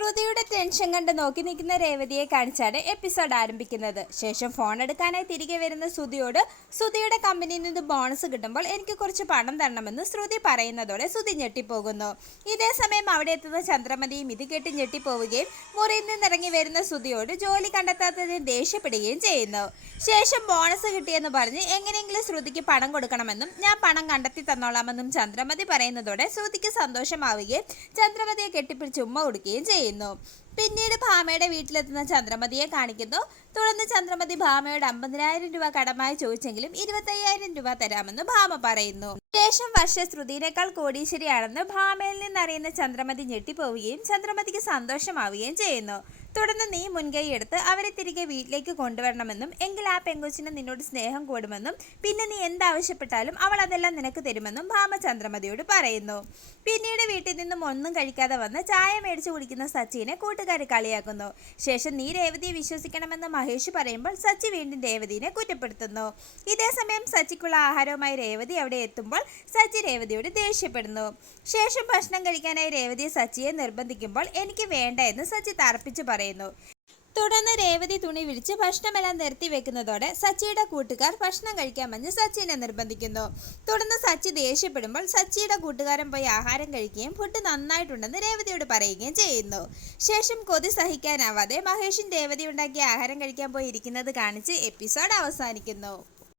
ശ്രുതിയുടെ ടെൻഷൻ കണ്ട് നോക്കി നിൽക്കുന്ന രേവതിയെ കാണിച്ചാണ് എപ്പിസോഡ് ആരംഭിക്കുന്നത്. ശേഷം ഫോൺ എടുക്കാനായി തിരികെ വരുന്ന ശ്രുതിയോട് ശ്രുതിയുടെ കമ്പനിയിൽ നിന്ന് ബോണസ് കിട്ടുമ്പോൾ എനിക്ക് കുറച്ച് പണം തരണമെന്ന് ശ്രുതി പറയുന്നതോടെ ശ്രുതി ഞെട്ടിപ്പോകുന്നു. ഇതേ സമയം അവിടെ എത്തുന്ന ചന്ദ്രമതിയും ഇത് കേട്ട് ഞെട്ടിപ്പോവുകയും മുറിയിൽ നിന്നിറങ്ങി വരുന്ന ശ്രുതിയോട് ജോലി കണ്ടെത്താത്തതിന് ദേഷ്യപ്പെടുകയും ചെയ്യുന്നു. ശേഷം ബോണസ് കിട്ടിയെന്ന് പറഞ്ഞ് എങ്ങനെയെങ്കിലും ശ്രുതിക്ക് പണം കൊടുക്കണമെന്നും ഞാൻ പണം കണ്ടെത്തി തന്നോളാമെന്നും ചന്ദ്രമതി പറയുന്നതോടെ ശ്രുതിക്ക് സന്തോഷമാവുകയും ചന്ദ്രമതിയെ കെട്ടിപ്പിടിച്ച് ഉമ്മ കൊടുക്കുകയും ചെയ്യുന്നു. പിന്നീട് ഭാമയുടെ വീട്ടിലെത്തുന്ന ചന്ദ്രമതിയെ കാണിക്കുന്നു. തുടർന്ന് ചന്ദ്രമതി ഭാമയോട് അമ്പതിനായിരം രൂപ കടമായി ചോദിച്ചെങ്കിലും ഇരുപത്തയ്യായിരം രൂപ തരാമെന്ന് ഭാമ പറയുന്നു. ശേഷം വർഷ ശ്രുതിനേക്കാൾ കോടീശ്വരിയാണെന്ന് ഭാമയിൽ നിന്നറിയുന്ന ചന്ദ്രമതി ഞെട്ടിപ്പോവുകയും ചന്ദ്രമതിക്ക് സന്തോഷമാവുകയും ചെയ്യുന്നു. തുടർന്ന് നീ മുൻകൈ എടുത്ത് അവരെ തിരികെ വീട്ടിലേക്ക് കൊണ്ടുവരണമെന്നും എങ്കിൽ ആ പെങ്കൊച്ചിന് നിന്നോട് സ്നേഹം കൂടുമെന്നും പിന്നെ നീ എന്താവശ്യപ്പെട്ടാലും അവൾ അതെല്ലാം നിനക്ക് തരുമെന്നും ഭാമചന്ദ്രമതിയോട് പറയുന്നു. പിന്നീട് വീട്ടിൽ നിന്നും ഒന്നും കഴിക്കാതെ വന്ന് ചായ മേടിച്ചു കുടിക്കുന്ന സച്ചിനെ കൂട്ടുകാർ കളിയാക്കുന്നു. ശേഷം നീ രേവതിയെ വിശ്വസിക്കണമെന്ന് മഹേഷ് പറയുമ്പോൾ സച്ചി വീണ്ടും രേവതിനെ കുറ്റപ്പെടുത്തുന്നു. ഇതേസമയം സച്ചിക്കുള്ള ആഹാരവുമായി രേവതി അവിടെ എത്തുമ്പോൾ സച്ചി രേവതിയോട് ദേഷ്യപ്പെടുന്നു. ശേഷം ഭക്ഷണം കഴിക്കാനായി രേവതി സച്ചിയെ നിർബന്ധിക്കുമ്പോൾ എനിക്ക് വേണ്ട എന്ന് സച്ചി തറപ്പിച്ച് പറയുന്നു. തുടർന്ന് രേവതി തുണി വിളിച്ച് ഭക്ഷണമെല്ലാം നിർത്തി വെക്കുന്നതോടെ സച്ചിയുടെ കൂട്ടുകാർ ഭക്ഷണം കഴിക്കാമെന്ന് സച്ചിനെ നിർബന്ധിക്കുന്നു. തുടർന്ന് സച്ചി ദേഷ്യപ്പെടുമ്പോൾ സച്ചിയുടെ കൂട്ടുകാരൻ പോയി ആഹാരം കഴിക്കുകയും ഫുഡ് നന്നായിട്ടുണ്ടെന്ന് രേവതിയോട് പറയുകയും ചെയ്യുന്നു. ശേഷം കൊതി സഹിക്കാനാവാതെ മഹേഷും രേവതി ഉണ്ടാക്കിയ ആഹാരം കഴിക്കാൻ പോയി ഇരിക്കുന്നത് കാണിച്ച് എപ്പിസോഡ് അവസാനിക്കുന്നു.